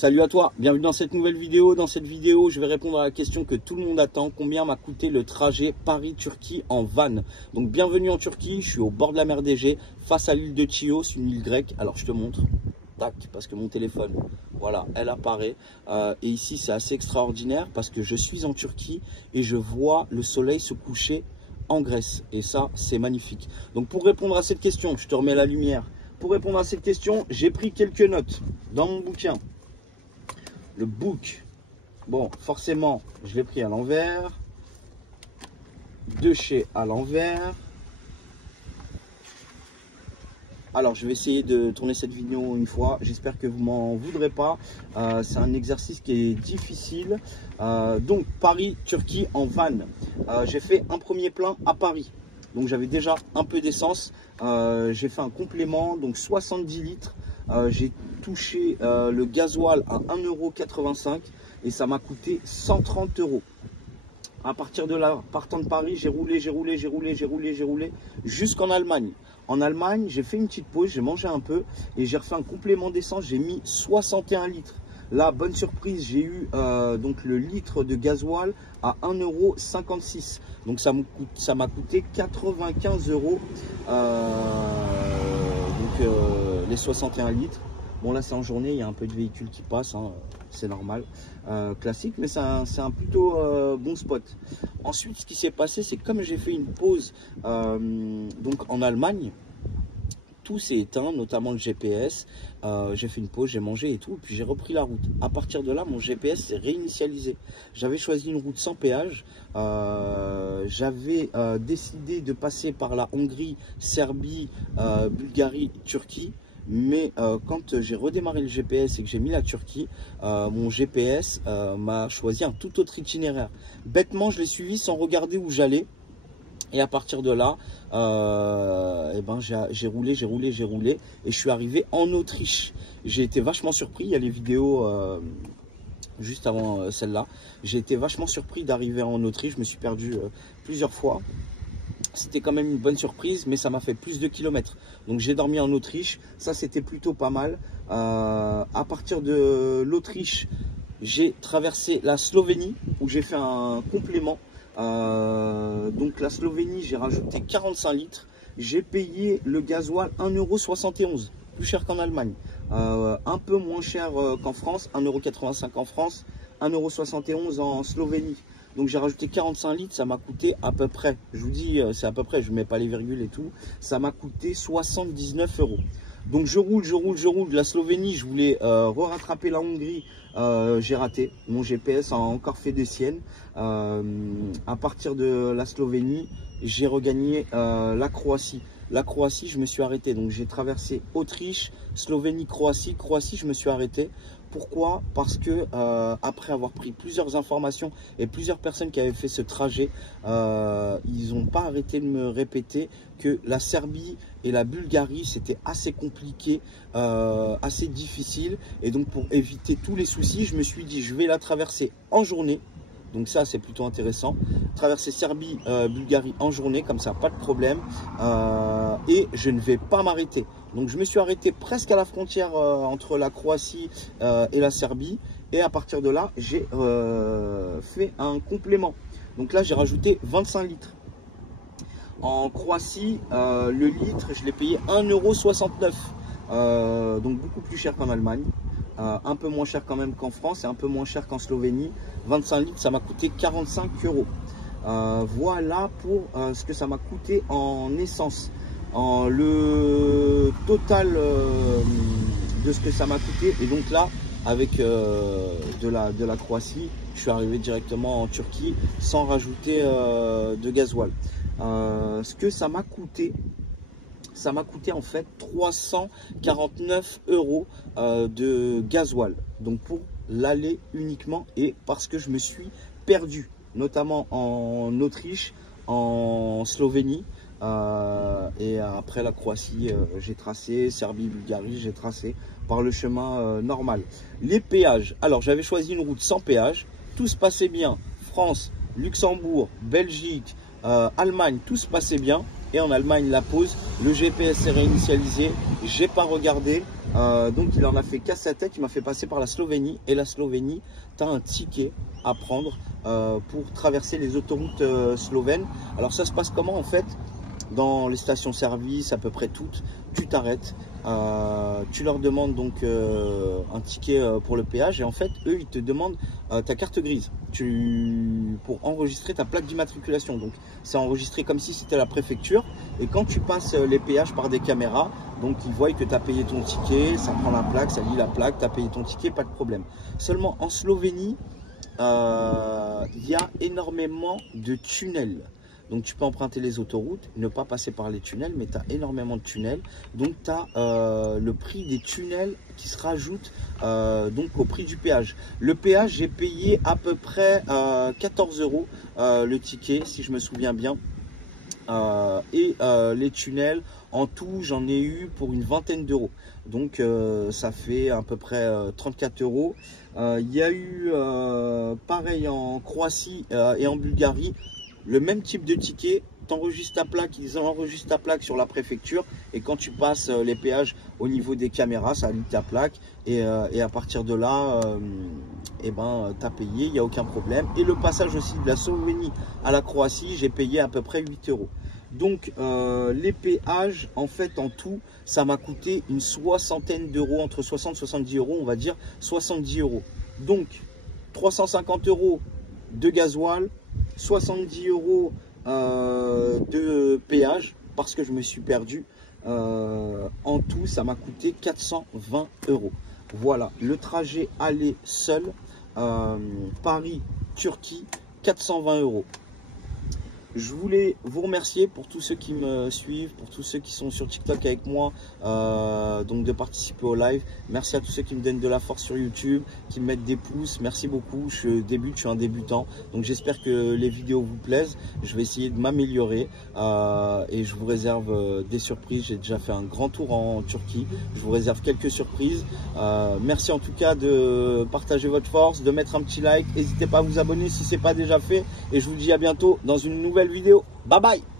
Salut à toi, bienvenue dans cette nouvelle vidéo. Dans cette vidéo, je vais répondre à la question que tout le monde attend. Combien m'a coûté le trajet Paris-Turquie en van? Donc bienvenue en Turquie, je suis au bord de la mer d'Égée, face à l'île de Chios, une île grecque. Alors je te montre, tac, parce que mon téléphone, voilà, elle apparaît. Et ici c'est assez extraordinaire parce que je suis en Turquie et je vois le soleil se coucher en Grèce. Et ça, c'est magnifique. Donc pour répondre à cette question, je te remets la lumière. Pour répondre à cette question, j'ai pris quelques notes dans mon bouquin. Le book, bon, forcément, je l'ai pris à l'envers. De chez à l'envers. Alors, je vais essayer de tourner cette vidéo une fois. J'espère que vous m'en voudrez pas. C'est un exercice qui est difficile. Donc, Paris, Turquie en van. J'ai fait un premier plein à Paris. Donc, j'avais déjà un peu d'essence. J'ai fait un complément, donc 70 litres. J'ai touché le gasoil à 1,85 € et ça m'a coûté 130 €. À partir de là, partant de Paris, j'ai roulé jusqu'en Allemagne. En Allemagne, j'ai fait une petite pause, j'ai mangé un peu et j'ai refait un complément d'essence. J'ai mis 61 litres. Là, bonne surprise, j'ai eu donc le litre de gasoil à 1,56 €. Donc ça m'a coûté 95 €. Les 61 litres. Bon là c'est en journée, il y a un peu de véhicules qui passent, hein, c'est normal. Classique, mais c'est un plutôt bon spot. Ensuite, ce qui s'est passé, c'est que comme j'ai fait une pause donc en Allemagne, tout s'est éteint, notamment le GPS. J'ai fait une pause, j'ai mangé et tout, puis j'ai repris la route. À partir de là, mon GPS s'est réinitialisé. J'avais choisi une route sans péage. J'avais décidé de passer par la Hongrie, Serbie, Bulgarie, Turquie. Mais quand j'ai redémarré le GPS et que j'ai mis la Turquie, mon GPS m'a choisi un tout autre itinéraire. Bêtement, je l'ai suivi sans regarder où j'allais. Et à partir de là, j'ai roulé et je suis arrivé en Autriche. J'ai été vachement surpris, il y a les vidéos juste avant celle-là. J'ai été vachement surpris d'arriver en Autriche, je me suis perdu plusieurs fois. C'était quand même une bonne surprise, mais ça m'a fait plus de kilomètres. Donc j'ai dormi en Autriche, ça c'était plutôt pas mal. À partir de l'Autriche, j'ai traversé la Slovénie où j'ai fait un complément. Donc la Slovénie, j'ai rajouté 45 litres. J'ai payé le gasoil 1,71 €, plus cher qu'en Allemagne. Un peu moins cher qu'en France, 1,85 € en France, 1,71 € en Slovénie. Donc j'ai rajouté 45 litres, ça m'a coûté à peu près, je vous dis c'est à peu près, je ne mets pas les virgules et tout, ça m'a coûté 79 €. Donc je roule de la Slovénie, je voulais rattraper la Hongrie, j'ai raté, mon GPS a encore fait des siennes. À partir de la Slovénie, j'ai regagné la Croatie. La Croatie, je me suis arrêté, donc j'ai traversé Autriche, Slovénie, Croatie, je me suis arrêté. Pourquoi? Parce que après avoir pris plusieurs informations et plusieurs personnes qui avaient fait ce trajet, ils n'ont pas arrêté de me répéter que la Serbie et la Bulgarie c'était assez compliqué, assez difficile. Et donc pour éviter tous les soucis, je me suis dit je vais la traverser en journée. Donc ça c'est plutôt intéressant. Traverser Serbie, Bulgarie en journée, comme ça pas de problème. Et je ne vais pas m'arrêter. Donc je me suis arrêté presque à la frontière entre la Croatie et la Serbie. Et à partir de là, j'ai fait un complément. Donc là, j'ai rajouté 25 litres. En Croatie, le litre, je l'ai payé 1,69 €. Donc beaucoup plus cher qu'en Allemagne. Un peu moins cher quand même qu'en France et un peu moins cher qu'en Slovénie. 25 litres, ça m'a coûté 45 €. Voilà pour ce que ça m'a coûté en essence. Le total de ce que ça m'a coûté, et donc là avec de la Croatie, je suis arrivé directement en Turquie sans rajouter de gasoil. Ce que ça m'a coûté en fait 349 € de gasoil, donc pour l'aller uniquement, et parce que je me suis perdu notamment en Autriche, en Slovénie. Et après la Croatie, j'ai tracé, Serbie, Bulgarie, j'ai tracé par le chemin normal. Les péages, alors j'avais choisi une route sans péage, tout se passait bien, France, Luxembourg, Belgique, Allemagne, tout se passait bien. et en Allemagne la pause. Le GPS est réinitialisé, j'ai pas regardé, donc il en a fait casse sa tête, il m'a fait passer par la Slovénie, et la Slovénie, tu as un ticket à prendre pour traverser les autoroutes slovènes. Alors ça se passe comment en fait? Dans les stations-service, à peu près toutes, tu t'arrêtes, tu leur demandes donc un ticket pour le péage, et en fait eux ils te demandent ta carte grise pour enregistrer ta plaque d'immatriculation. Donc c'est enregistré comme si c'était la préfecture, et quand tu passes les péages par des caméras, donc ils voient que tu as payé ton ticket, ça prend la plaque, ça lit la plaque, tu as payé ton ticket, pas de problème. Seulement en Slovénie, il y a énormément de tunnels. Donc tu peux emprunter les autoroutes, ne pas passer par les tunnels, mais tu as énormément de tunnels. Donc tu as le prix des tunnels qui se rajoute donc au prix du péage. Le péage, j'ai payé à peu près 14 € le ticket, si je me souviens bien. Les tunnels, en tout, j'en ai eu pour une vingtaine d'euros. Donc ça fait à peu près 34 €. Il y a eu pareil en Croatie et en Bulgarie. Le même type de ticket, tu enregistres ta plaque, ils enregistrent ta plaque sur la préfecture, et quand tu passes les péages au niveau des caméras, ça lit ta plaque, et à partir de là, tu as payé, il n'y a aucun problème. Et le passage aussi de la Slovénie à la Croatie, j'ai payé à peu près 8 €. Donc les péages, en fait en tout, ça m'a coûté une soixantaine d'euros, entre 60 et 70 €, on va dire 70 €. Donc 350 € de gasoil, 70 € de péage parce que je me suis perdu. En tout, ça m'a coûté 420 €. Voilà, le trajet aller seul, Paris-Turquie, 420 €. Je voulais vous remercier pour tous ceux qui me suivent, pour tous ceux qui sont sur TikTok avec moi, donc de participer au live. Merci à tous ceux qui me donnent de la force sur YouTube, qui me mettent des pouces. Merci beaucoup. Je suis un débutant, donc j'espère que les vidéos vous plaisent. Je vais essayer de m'améliorer et je vous réserve des surprises. J'ai déjà fait un grand tour en Turquie. Je vous réserve quelques surprises. Merci en tout cas de partager votre force, de mettre un petit like. N'hésitez pas à vous abonner si ce n'est pas déjà fait. Et je vous dis à bientôt dans une nouvelle vidéo. Bye bye.